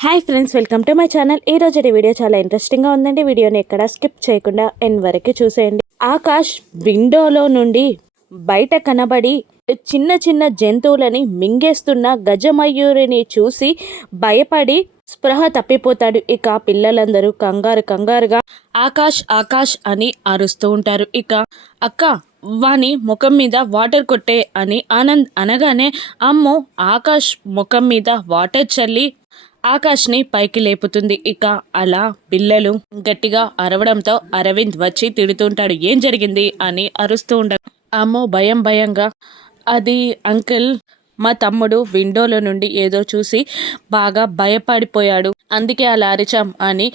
Hi friends, welcome to my channel. ఈ రోజు video చాలా ఇంట్రెస్టింగ్గా ఉందండి. వీడియోని ఎక్కడ స్కిప్ చేయకుండా ఎండ్ వరకు చూసేయండి. ఆకాష్ విండోలో నుండి బయట కనబడి చిన్న చిన్న జంతువులని మింగేస్తున్న గజమయూరిని చూసి భయపడి స్పృహ తప్పిపోతాడు. ఇక పిల్లలందరూ కంగారుగా ఆకాష్ ఆకాష్ అని అరుస్తూ ఉంటారు. ఇక అక్క వాని ముఖం మీద వాటర్ కొట్టే అని ఆనంద్ అనగానే అమ్మో ఆకాష్ ముఖం మీద వాటర్ చల్లి ఆకాష్ని పైకి లేపుతుంది. ఇక అలా పిల్లలు గట్టిగా అరవడంతో అరవింద్ వచ్చి తిడుతుంటాడు. ఏం జరిగింది అని అరుస్తూ ఉంటాడు. అమ్మో భయంగా అది అంకుల్, మా తమ్ముడు విండోలో నుండి ఏదో చూసి బాగా భయపడిపోయాడు, అందుకే అలా అరిచాం అని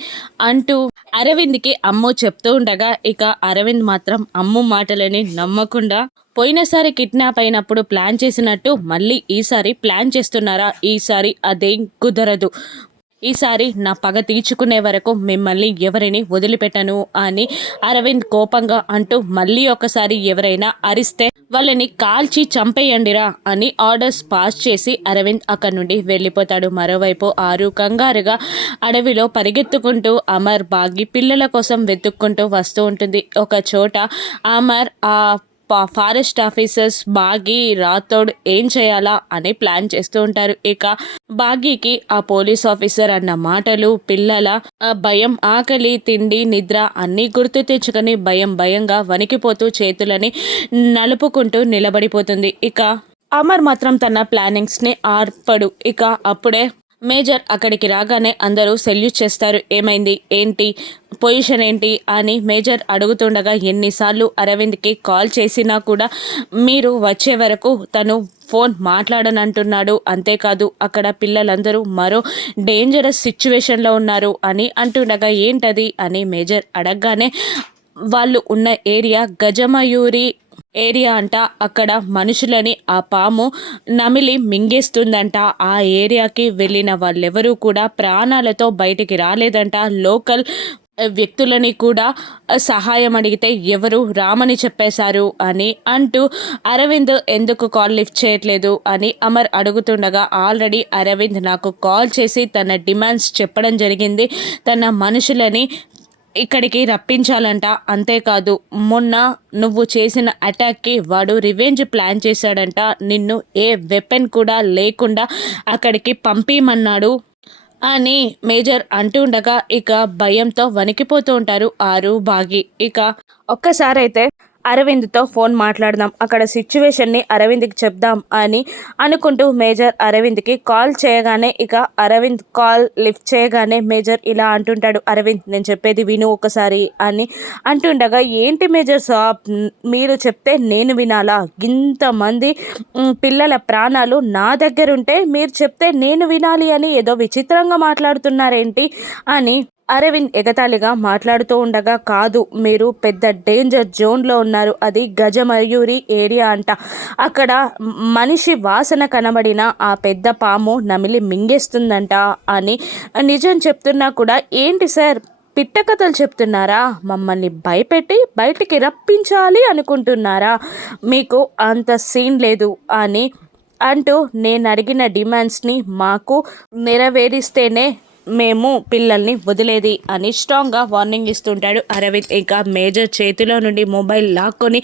అంటూ అరవింద్కి అమ్ము చెప్తూ ఉండగా ఇక అరవింద్ మాత్రం అమ్ము మాటలని నమ్మకుండా పోయినసారి కిడ్నాప్ అయినప్పుడు ప్లాన్ చేసినట్టు మళ్ళీ ఈసారి ప్లాన్ చేస్తున్నారా? ఈసారి అదేం కుదరదు. ఈసారి నా పగ తీర్చుకునే వరకు మిమ్మల్ని ఎవరిని వదిలిపెట్టను అని అరవింద్ కోపంగా అంటూ మళ్ళీ ఒకసారి ఎవరైనా అరిస్తే వాళ్ళని కాల్చి చంపేయండిరా అని ఆర్డర్స్ పాస్ చేసి అరవింద్ అక్కడి నుండి వెళ్ళిపోతాడు. మరోవైపు ఆరు కంగారుగా అడవిలో పరిగెత్తుకుంటూ అమర్ బాగి పిల్లల కోసం వెతుక్కుంటూ వస్తూ ఉంటుంది. ఒక చోట అమర్ ఫారెస్ట్ ఆఫీసర్స్ బాగి రాథోడ్ ఏం చేయాలా అని ప్లాన్ చేస్తూ ఉంటారు. ఇక బాగీకి ఆ పోలీస్ ఆఫీసర్ అన్న మాటలు, పిల్లల భయం, ఆకలి, తిండి, నిద్ర అన్నీ గుర్తు తెచ్చుకొని భయంగా వణికిపోతూ చేతులని నలుపుకుంటూ నిలబడిపోతుంది. ఇక అమర్ మాత్రం తన ప్లానింగ్స్ని ఆర్పడు. ఇక అప్పుడే మేజర్ అక్కడికి రాగానే అందరూ సెల్యూట్ చేస్తారు. ఏమైంది, ఏంటి, పొజిషన్ ఏంటి అని మేజర్ అడుగుతుండగా ఎన్నిసార్లు అరవింద్కి కాల్ చేసినా కూడా మీరు వచ్చే వరకు తను ఫోన్ మాట్లాడనంటున్నాడు. అంతేకాదు అక్కడ పిల్లలందరూ మరో డేంజరస్ సిచ్యువేషన్లో ఉన్నారు అని అంటుండగా ఏంటది అని మేజర్ అడగగానే వాళ్ళు ఉన్న ఏరియా గజమయూరి ఏరియా అంట. అక్కడ మనుషులని ఆ పాము నమిలి మింగేస్తుందంట. ఆ ఏరియాకి వెళ్ళిన వాళ్ళెవరూ కూడా ప్రాణాలతో బయటికి రాలేదంట. లోకల్ వ్యక్తులని కూడా సహాయం అడిగితే ఎవరు రామని చెప్పేశారు అని అంటూ అరవింద్ ఎందుకు కాల్ లిఫ్ట్ చేయట్లేదు అని అమర్ అడుగుతుండగా ఆల్రెడీ అరవింద్ నాకు కాల్ చేసి తన డిమాండ్స్ చెప్పడం జరిగింది. తన మనుషులని ఇక్కడికి రప్పించాలంట. అంతేకాదు మొన్న నువ్వు చేసిన అటాక్కి వాడు రివెంజ్ ప్లాన్ చేశాడంట. నిన్ను ఏ వెపన్ కూడా లేకుండా అక్కడికి పంపిమన్నాడు అని మేజర్ అంటుండగా ఇక భయంతో వణికిపోతూ ఉంటారు ఆరు బాగి. ఇక ఒక్కసారైతే అరవింద్తో ఫోన్ మాట్లాడదాం, అక్కడ సిచ్యువేషన్ని అరవింద్కి చెప్దాం అని అనుకుంటూ మేజర్ అరవింద్కి కాల్ చేయగానే ఇక అరవింద్ కాల్ లిఫ్ట్ చేయగానే మేజర్ ఇలా అంటుంటాడు. అరవింద్ నేను చెప్పేది విను ఒకసారి అని అంటుండగా ఏంటి మేజర్ సాబ్, మీరు చెప్తే నేను వినాలా? ఇంతమంది పిల్లల ప్రాణాలు నా దగ్గరుంటే మీరు చెప్తే నేను వినాలి అని ఏదో విచిత్రంగా మాట్లాడుతున్నారేంటి అని అరవింద్ ఎగతాళిగా మాట్లాడుతూ ఉండగా కాదు, మీరు పెద్ద డేంజర్ జోన్లో ఉన్నారు. అది గజమయూరి ఏరియా అంట. అక్కడ మనిషి వాసన కనబడిన ఆ పెద్ద పాము నమిలి మింగేస్తుందంట అని నిజం చెప్తున్నా కూడా ఏంటి సార్ పిట్ట కథలు చెప్తున్నారా? మమ్మల్ని భయపెట్టి బయటికి రప్పించాలి అనుకుంటున్నారా? మీకు అంత సీన్ లేదు అని అంటూ నేను అడిగిన డిమాండ్స్ని మాకు నెరవేరిస్తేనే మేము పిల్లల్ని వదిలేది అని స్ట్రాంగ్గా వార్నింగ్ ఇస్తుంటాడు అరవింద్. ఇంకా మేజర్ చేతిలో నుండి మొబైల్ లాక్కొని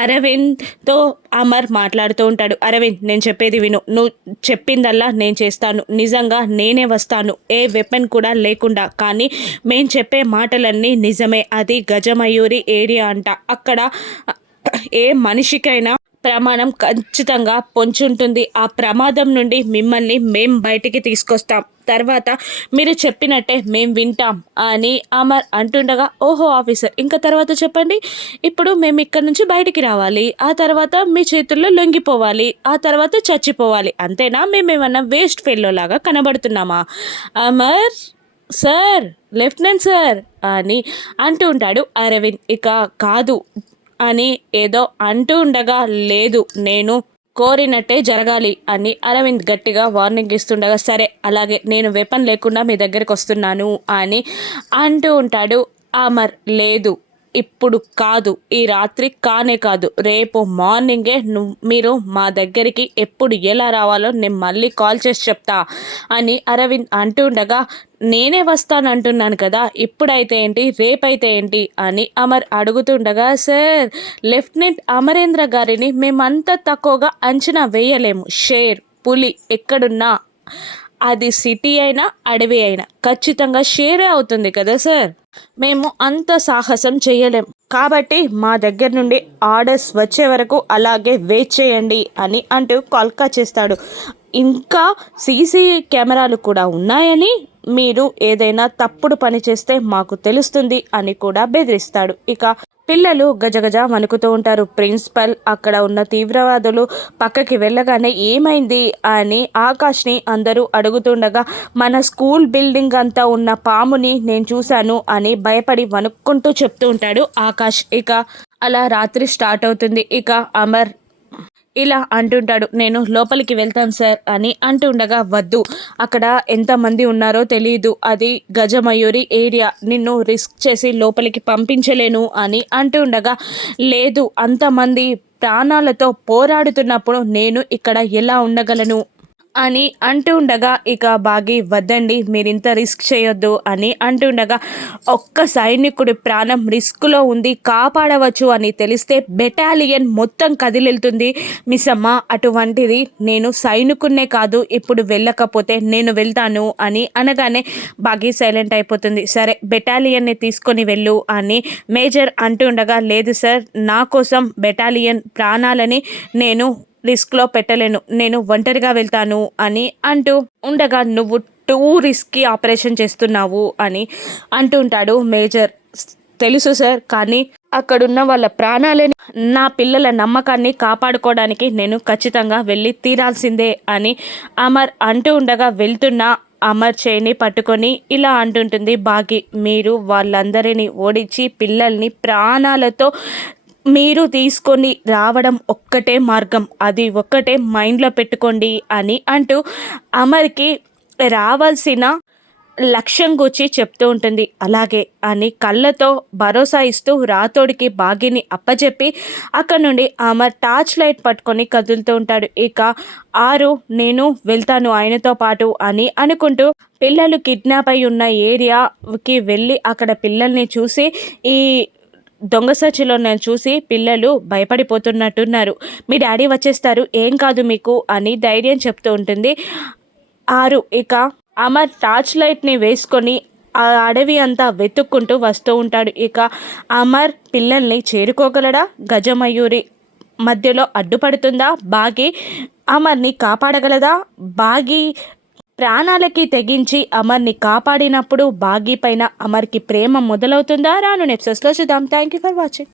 అరవింద్తో అమర్ మాట్లాడుతూ ఉంటాడు. అరవింద్ నేను చెప్పేది విను, నువ్వు చెప్పిందల్లా నేను చేస్తాను, నిజంగా నేనే వస్తాను ఏ వెపన్ కూడా లేకుండా. కానీ మేము చెప్పే మాటలన్నీ నిజమే. అది గజమయూరి ఏరియా అంట. అక్కడ ఏ మనిషికైనా ప్రమాణం ఖచ్చితంగా పొంచుంటుంది. ఆ ప్రమాదం నుండి మిమ్మల్ని మేం బయటికి తీసుకొస్తాం, తర్వాత మీరు చెప్పినట్టే మేం వింటాం అని అమర్ అంటుండగా ఓహో ఆఫీసర్, ఇంకా తర్వాత చెప్పండి. ఇప్పుడు మేము ఇక్కడ నుంచి బయటికి రావాలి, ఆ తర్వాత మీ చేతుల్లో లొంగిపోవాలి, ఆ తర్వాత చచ్చిపోవాలి, అంతేనా? మేమేమన్నా వేస్ట్ ఫెల్లో లాగా కనబడుతున్నామా? అమర్ సార్, లెఫ్టినెంట్ సార్ అని అంటూ ఉంటాడు అరవింద్. ఇక కాదు అని ఏదో అంటూ ఉండగా లేదు, నేను కోరినట్టే జరగాలి అని అరవింద్ గట్టిగా వార్నింగ్ ఇస్తుండగా సరే అలాగే నేను వెపన్ లేకుండా మీ దగ్గరికి వస్తున్నాను అని అంటూ ఉంటాడు అమర్. లేదు ఇప్పుడు కాదు, ఈ రాత్రి కానే కాదు, రేపు మార్నింగే మీరు మా దగ్గరికి ఎప్పుడు ఎలా రావాలో నేను మళ్ళీ కాల్ చేసి చెప్తా అని అరవింద్ అంటుండగా, నేనే వస్తానంటున్నాను కదా, ఇప్పుడైతే ఏంటి రేపైతే ఏంటి అని అమర్ అడుగుతుండగా, సార్ లెఫ్టినెంట్ అమరేంద్ర గారిని మేమంత తక్కువగా అంచనా వేయలేము. షేర్ పులి ఎక్కడున్నా, అది సిటీ అయినా అడవి అయినా ఖచ్చితంగా షేరే అవుతుంది కదా సార్. మేము అంత సాహసం చేయలేం, కాబట్టి మా దగ్గర నుండి ఆర్డర్స్ వచ్చే వరకు అలాగే వెయిట్ చేయండి అని అంటూ కాల్ కట్ చేస్తాడు. ఇంకా సీసీ కెమెరాలు కూడా ఉన్నాయని, మీరు ఏదైనా తప్పుడు పని చేస్తే మాకు తెలుస్తుంది అని కూడా బెదిరిస్తాడు. ఇక పిల్లలు గజగజ వణుకుతూ ఉంటారు. ప్రిన్సిపల్ అక్కడ ఉన్న తీవ్రవాదులు పక్కకి వెళ్ళగానే ఏమైంది అని ఆకాష్ని అందరూ అడుగుతుండగా, మన స్కూల్ బిల్డింగ్ అంతా ఉన్న పాముని నేను చూశాను అని భయపడి వణుక్కుంటూ చెప్తూ ఉంటాడు ఆకాష్. ఇక అలా రాత్రి స్టార్ట్ అవుతుంది. ఇక అమర్ ఇలా అంటుంటాడు, నేను లోపలికి వెళ్తాను సార్ అని అంటుండగా, వద్దు, అక్కడ ఎంతమంది ఉన్నారో తెలియదు, అది గజమయూరి ఏరియా, నిన్ను రిస్క్ చేసి లోపలికి పంపించలేను అని అంటుండగా, లేదు, అంతమంది ప్రాణాలతో పోరాడుతున్నప్పుడు నేను ఇక్కడ ఎలా ఉండగలను అని అంటుండగా, ఇక బాగి వద్దండి, మీరింత రిస్క్ చేయొద్దు అని అంటుండగా, ఒక్క సైనికుడి ప్రాణం రిస్క్లో ఉంది, కాపాడవచ్చు అని తెలిస్తే బెటాలియన్ మొత్తం కదిలిళ్తుంది మిస్సమ్మ, అటువంటిది నేను సైనికున్నే కాదు, ఇప్పుడు వెళ్ళకపోతే నేను వెళ్తాను అని అనగానే బాగి సైలెంట్ అయిపోతుంది. సరే, బెటాలియన్ని తీసుకొని వెళ్ళు అని మేజర్ అంటుండగా, లేదు సార్, నా కోసం బెటాలియన్ ప్రాణాలని నేను రిస్క్లో పెట్టలేను, నేను ఒంటరిగా వెళ్తాను అని అంటూ ఉండగా, నువ్వు టూ రిస్కీ ఆపరేషన్ చేస్తున్నావు అని అంటుంటాడు మేజర్. తెలుసు సార్, కానీ అక్కడున్న వాళ్ళ ప్రాణాలని, నా పిల్లల నమ్మకాన్ని కాపాడుకోవడానికి నేను ఖచ్చితంగా వెళ్ళి తీరాల్సిందే అని అమర్ అంటూ ఉండగా, వెళ్తున్న అమర్ చేయిని పట్టుకొని ఇలా అంటుంటుంది బాగి, మీరు వాళ్ళందరినీ ఓడించి పిల్లల్ని ప్రాణాలతో మీరు తీసుకొని రావడం ఒక్కటే మార్గం, అది ఒక్కటే మైండ్లో పెట్టుకోండి అని అంటూ అమర్కి రావాల్సిన లక్ష్యం గురించి చెప్తూ ఉంటుంది. అలాగే అని కళ్ళతో భరోసా ఇస్తూ రాతోడికి బాగిని అప్పచెప్పి అక్కడ నుండి అమర్ టార్చ్ లైట్ పట్టుకొని కదులుతూ ఉంటాడు. ఇక ఆరు, నేను వెళ్తాను ఆయనతో పాటు అని అనుకుంటూ పిల్లలు కిడ్నాప్ అయి ఉన్న ఏరియాకి వెళ్ళి అక్కడ పిల్లల్ని చూసి, ఈ దొంగ సచ్చిలో నేను చూసి పిల్లలు భయపడిపోతున్నట్టున్నారు, మీ డాడీ వచ్చేస్తారు, ఏం కాదు మీకు అని ధైర్యం చెప్తూ ఉంటుంది ఆరు. ఇక అమర్ టార్చ్ లైట్ని వేసుకొని ఆ అడవి అంతా వెతుక్కుంటూ వస్తూ ఉంటాడు. ఇక అమర్ పిల్లల్ని చేరుకోగలడా, గజమయూరి మధ్యలో అడ్డుపడుతుందా, బాగి అమర్ని కాపాడగలదా, బాగి ప్రాణాలకి తెగించి అమర్ని కాపాడినప్పుడు బాగి పైన అమర్కి ప్రేమ మొదలవుతుందా, రాను ఎపిసోడ్స్లో చూద్దాం. Thank you for watching.